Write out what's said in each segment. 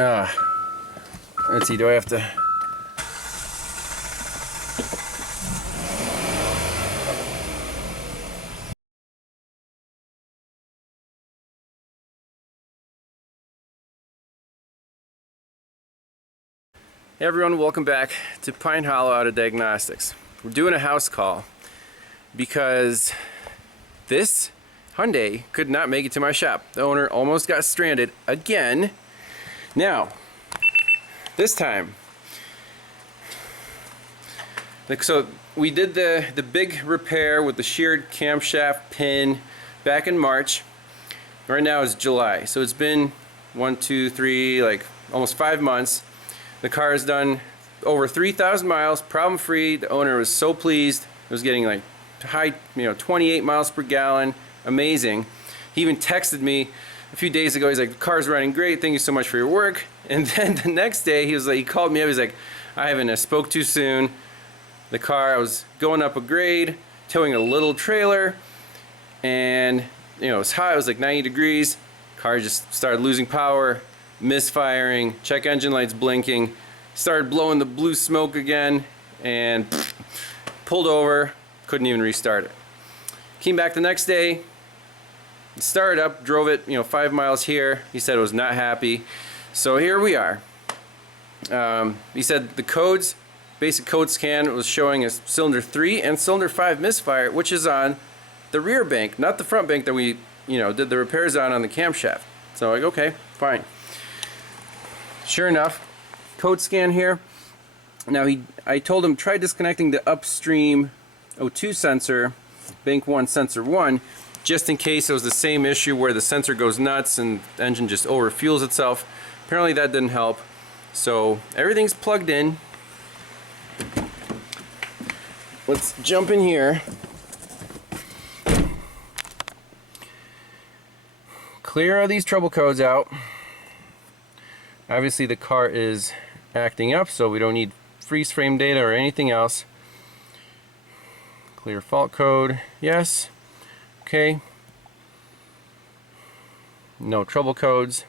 Let's see, do I have to... Hey everyone, welcome back to Pine Hollow out of Diagnostics. We're doing a house call because this Hyundai could not make it to my shop. The owner almost got stranded again. Now, this time, so we did the big repair with the sheared camshaft pin back in March. Right now it's July, so it's been 1, 2, 3, like almost 5 months. The car is done over 3,000 miles, problem-free. The owner was so pleased. It was getting like high, 28 miles per gallon. Amazing. He even texted me a few days ago. He's like, "The car's running great. Thank you so much for your work." And then the next day, he called me up. He's like, "I spoke too soon. The car, I was going up a grade, towing a little trailer, and it was hot. It was like 90 degrees. Car just started losing power, misfiring, check engine lights blinking, started blowing the blue smoke again, and pulled over, couldn't even restart it. Came back the next day, started up, drove it 5 miles here. He said it was not happy. So here we are. He said the codes, basic code scan was showing a cylinder 3 and cylinder 5 misfire, which is on the rear bank, not the front bank that we did the repairs on the camshaft. So like, okay, fine. Sure enough, code scan here. Now I told him try disconnecting the upstream O2 sensor, bank 1 sensor 1, just in case it was the same issue where the sensor goes nuts and the engine just overfuels itself. Apparently that didn't help. So everything's plugged in. Let's jump in here. Clear all these trouble codes out. Obviously the car is acting up, so we don't need freeze frame data or anything else. Clear fault code, yes. Okay. No trouble codes.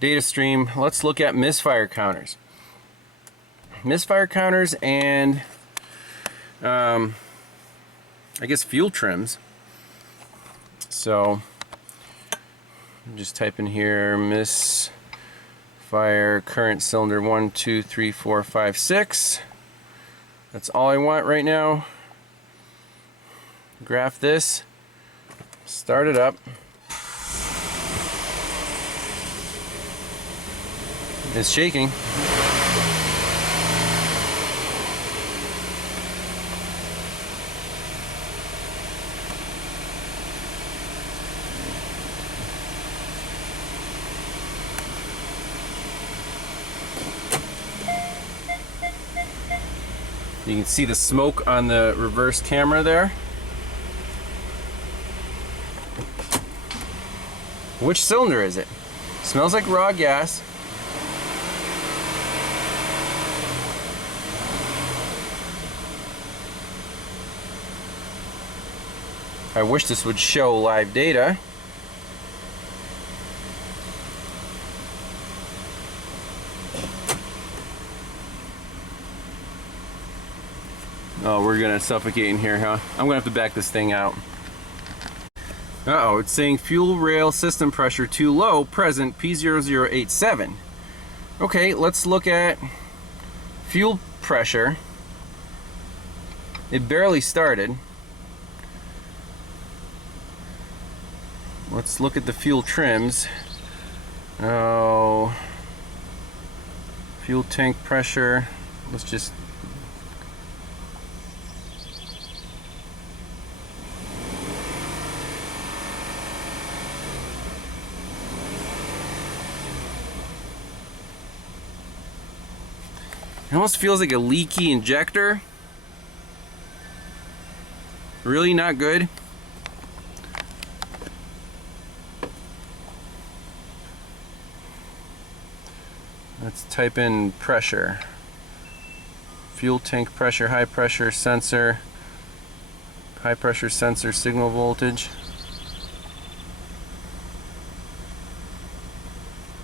Data stream, let's look at misfire counters. Misfire counters and I guess fuel trims. So just type in here misfire current cylinder 1, 2, 3, 4, 5, 6. That's all I want right now. Graph this, start it up. It's shaking. You can see the smoke on the reverse camera there. Which cylinder is it? Smells like raw gas. I wish this would show live data. Oh, we're gonna suffocate in here, huh? I'm gonna have to back this thing out. Uh-oh, it's saying fuel rail system pressure too low, present P0087. Okay, let's look at fuel pressure. It barely started. Let's look at the fuel trims. Oh, fuel tank pressure. Let's just... It almost feels like a leaky injector. Really not good. Let's type in pressure. Fuel tank pressure, high pressure sensor, high pressure sensor signal voltage.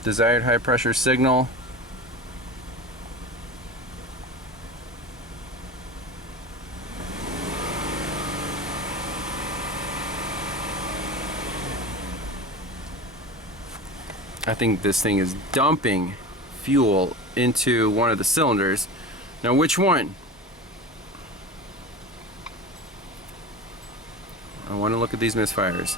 desired high pressure signal. I think this thing is dumping fuel into one of the cylinders. Now which one? I want to look at these misfires.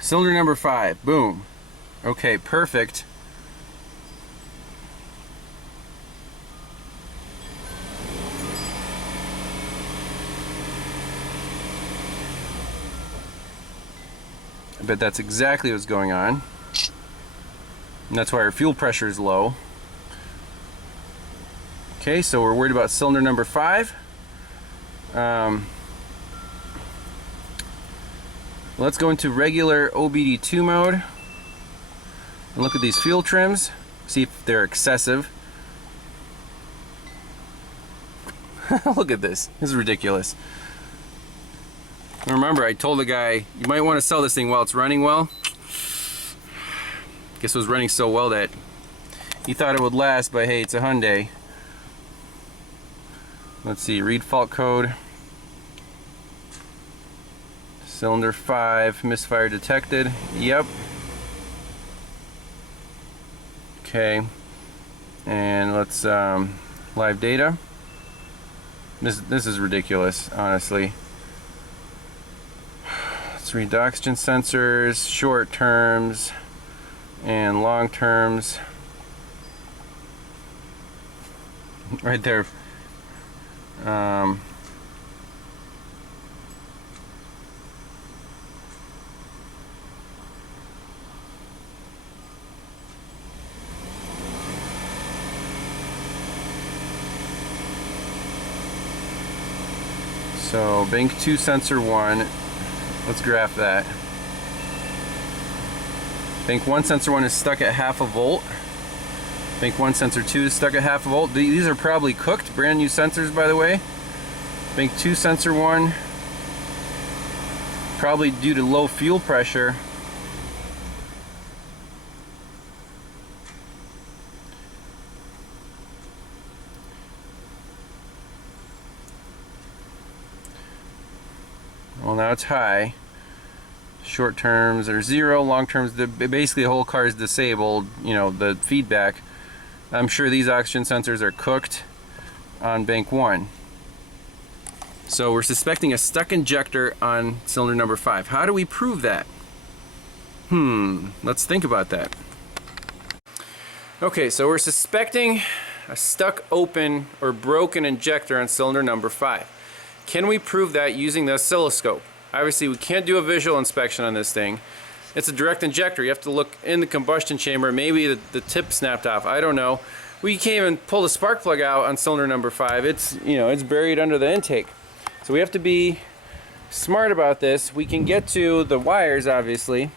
Cylinder number 5, boom. Okay, perfect. I bet that's exactly what's going on. And that's why our fuel pressure is low. Okay, so we're worried about cylinder number 5. Let's go into regular OBD2 mode and look at these fuel trims, see if they're excessive. Look at this. This is ridiculous. Remember, I told the guy, you might want to sell this thing while it's running well. Guess it was running so well that he thought it would last, but hey, it's a Hyundai. Let's see, read fault code. Cylinder 5, misfire detected. Yep. Okay. And let's live data. This is ridiculous, honestly. Let's read the oxygen sensors, short terms and long terms. Right there. So bank 2 sensor 1, let's graph that. Bank 1 sensor 1 is stuck at 0.5 volt. Bank 1 sensor 2 is stuck at 0.5 volt. These are probably cooked, brand new sensors by the way. Bank 2 sensor 1, probably due to low fuel pressure. Well, now it's high. Short terms are 0, long terms, basically the whole car is disabled, you know, the feedback. I'm sure these oxygen sensors are cooked on bank 1. So we're suspecting a stuck injector on cylinder number 5. How do we prove that? Let's think about that. Okay, so we're suspecting a stuck open or broken injector on cylinder number 5. Can we prove that using the oscilloscope? Obviously we can't do a visual inspection on this thing. It's a direct injector. You have to look in the combustion chamber. Maybe the tip snapped off. I don't know. We can't even pull the spark plug out on cylinder number 5. It's, you know, it's buried under the intake. So we have to be smart about this. We can get to the wires, obviously.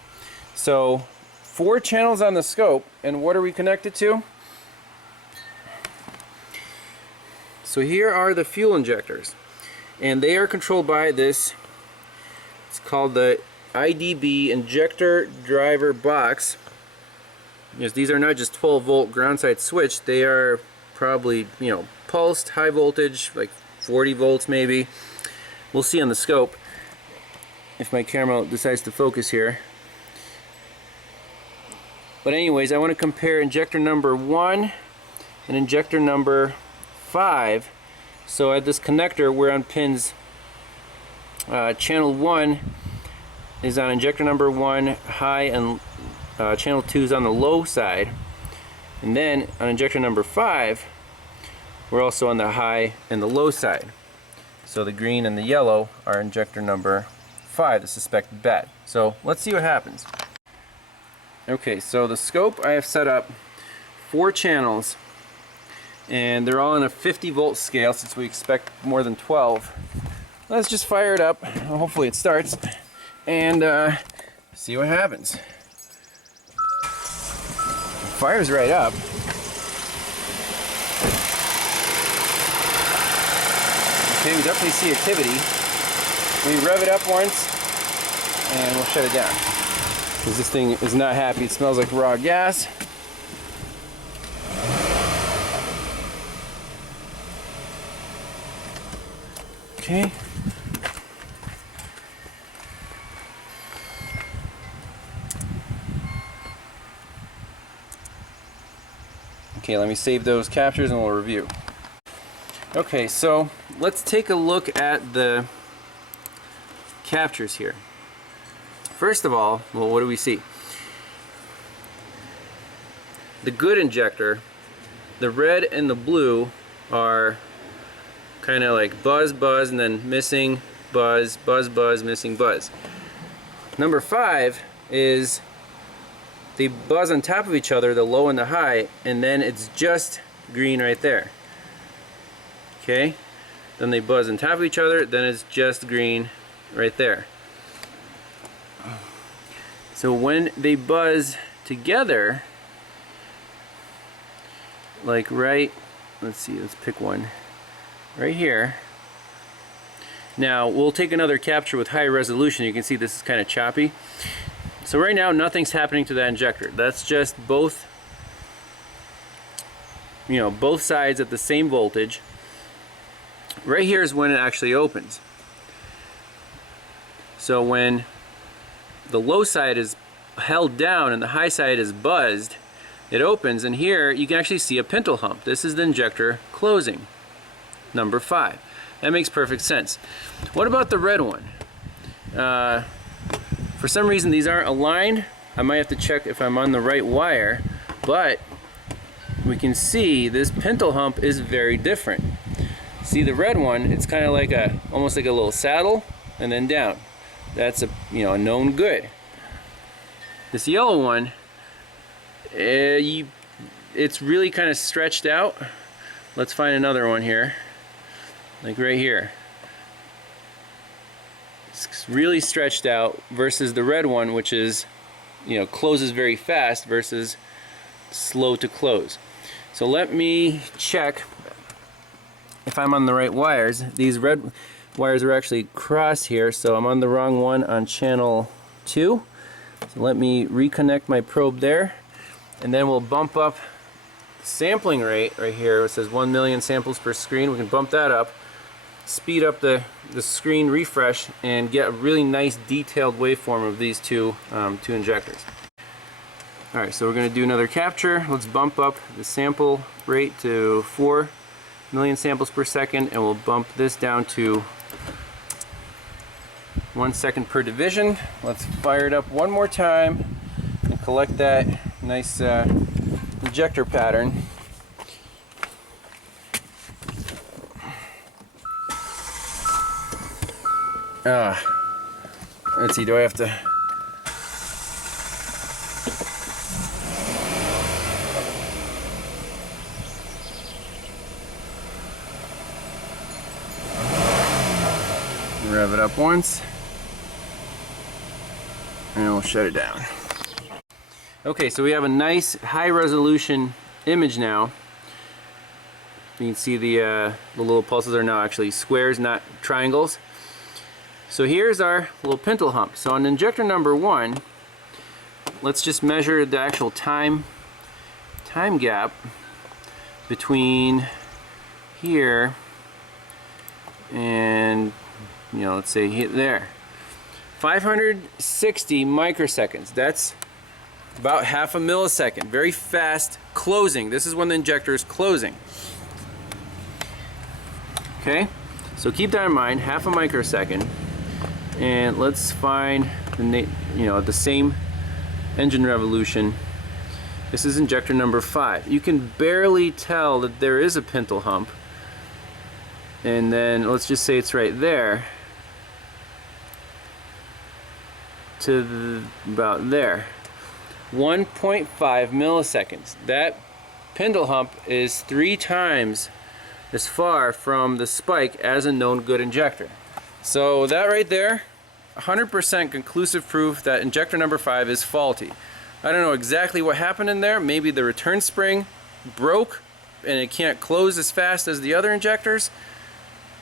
So 4 channels on the scope, and what are we connected to? So here are the fuel injectors, and they are controlled by this. It's called the IDB injector driver box. Yes, these are not just 12 volt ground side switch. They are probably, you know, pulsed high voltage, like 40 volts maybe. We'll see on the scope if my camera decides to focus here. But anyways, I want to compare injector number 1 and injector number 5. So at this connector, we're on pins channel 1 is on injector number 1 high, and channel 2 is on the low side. And then on injector number 5, we're also on the high and the low side. So the green and the yellow are injector number 5, the suspected bad. So let's see what happens. Okay, so the scope, I have set up 4 channels, and they're all in a 50 volt scale since we expect more than 12. Let's just fire it up. Hopefully it starts, and see what happens. It fires right up. Okay, we definitely see activity. We rev it up once, and we'll shut it down. Because this thing is not happy. It smells like raw gas. Okay. Okay, let me save those captures and we'll review. Okay, so let's take a look at the captures here. First of all, well, what do we see? The good injector, the red and the blue are kind of like buzz, buzz, and then missing, buzz, buzz, buzz, missing, buzz. Number 5 is they buzz on top of each other, the low and the high, and then it's just green right there. Okay? Then they buzz on top of each other, then it's just green right there. So when they buzz together, like let's see, let's pick one right here. Now we'll take another capture with high resolution. You can see this is kind of choppy. So right now nothing's happening to that injector. That's just both, both sides at the same voltage. Right here is when it actually opens. So when the low side is held down and the high side is buzzed, it opens, and here you can actually see a pintle hump. This is the injector closing, number 5. That makes perfect sense. What about the red one? For some reason these aren't aligned. I might have to check if I'm on the right wire, but we can see this pintle hump is very different. See the red one, it's kind of like almost like a little saddle and then down. That's a known good. This yellow one, it's really kind of stretched out. Let's find another one here, like right here. It's really stretched out versus the red one, which is, closes very fast versus slow to close. So let me check if I'm on the right wires. These red wires are actually crossed here, so I'm on the wrong one on channel 2. So let me reconnect my probe there, and then we'll bump up the sampling rate right here. It says 1 million samples per screen. We can bump that up, speed up the screen refresh, and get a really nice detailed waveform of these two injectors. Alright, so we're going to do another capture. Let's bump up the sample rate to 4 million samples per second, and we'll bump this down to 1 second per division. Let's fire it up one more time and collect that nice injector pattern. Let's see, do I have to... rev it up once, and we'll shut it down. Okay, so we have a nice high resolution image now. You can see the little pulses are now actually squares, not triangles. So here's our little pintle hump. So on injector number 1, let's just measure the actual time gap between here and, let's say here, there. 560 microseconds. That's about half a millisecond. Very fast closing. This is when the injector is closing. Okay, so keep that in mind, half a microsecond. And let's find the same engine revolution. This is injector number 5. You can barely tell that there is a pintle hump. And then let's just say it's right there to about there. 1.5 milliseconds. That pintle hump is 3 times as far from the spike as a known good injector. So that right there, 100% conclusive proof that injector number 5 is faulty. I don't know exactly what happened in there. Maybe the return spring broke and it can't close as fast as the other injectors.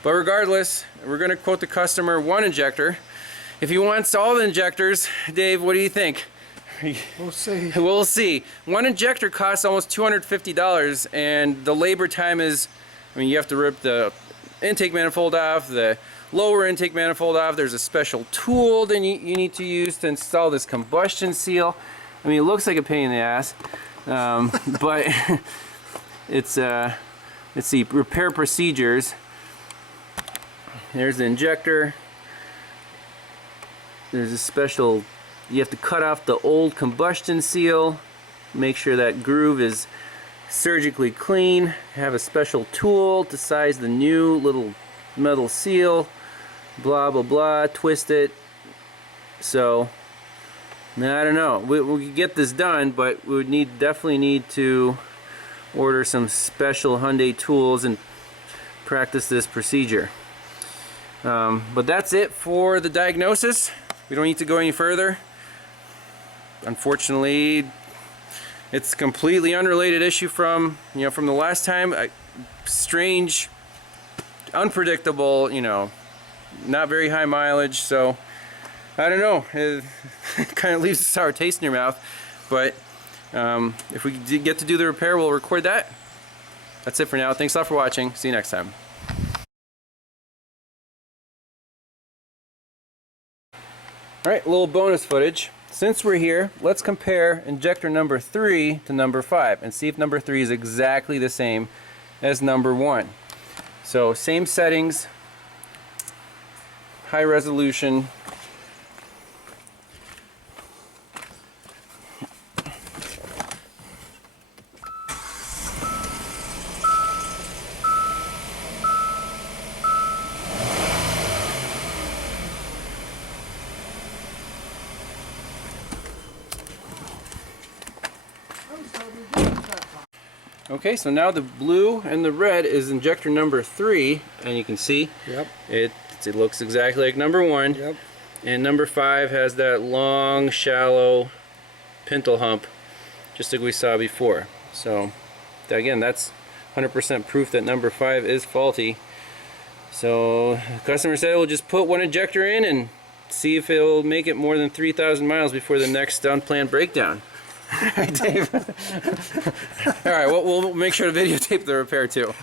But regardless, we're going to quote the customer 1 injector, If he wants all the injectors, Dave, what do you think? We'll see. We'll see. One injector costs almost $250, and the labor time is, I mean, you have to rip the intake manifold off, the lower intake manifold off. There's a special tool that you need to use to install this combustion seal. I mean, it looks like a pain in the ass, but it's, let's see, repair procedures. There's the injector. There's a special, you have to cut off the old combustion seal, make sure that groove is surgically clean, have a special tool to size the new little metal seal, blah blah blah, twist it. So I don't know, we could get this done, but we would definitely need to order some special Hyundai tools and practice this procedure. But that's it for the diagnosis. We don't need to go any further. Unfortunately, it's a completely unrelated issue from the last time. Strange, unpredictable, not very high mileage. So I don't know. It kind of leaves a sour taste in your mouth. But if we get to do the repair, we'll record that. That's it for now. Thanks a lot for watching. See you next time. Alright, a little bonus footage. Since we're here, let's compare injector number 3 to number 5 and see if number 3 is exactly the same as number 1. So same settings, high resolution. Okay, so now the blue and the red is injector number 3, and you can see it looks exactly like number 1. Yep. And number 5 has that long, shallow pintle hump, just like we saw before. So again, that's 100% proof that number 5 is faulty. So the customer said we'll just put one injector in and see if it'll make it more than 3,000 miles before the next unplanned breakdown. Alright, Dave. Alright, we'll make sure to videotape the repair too.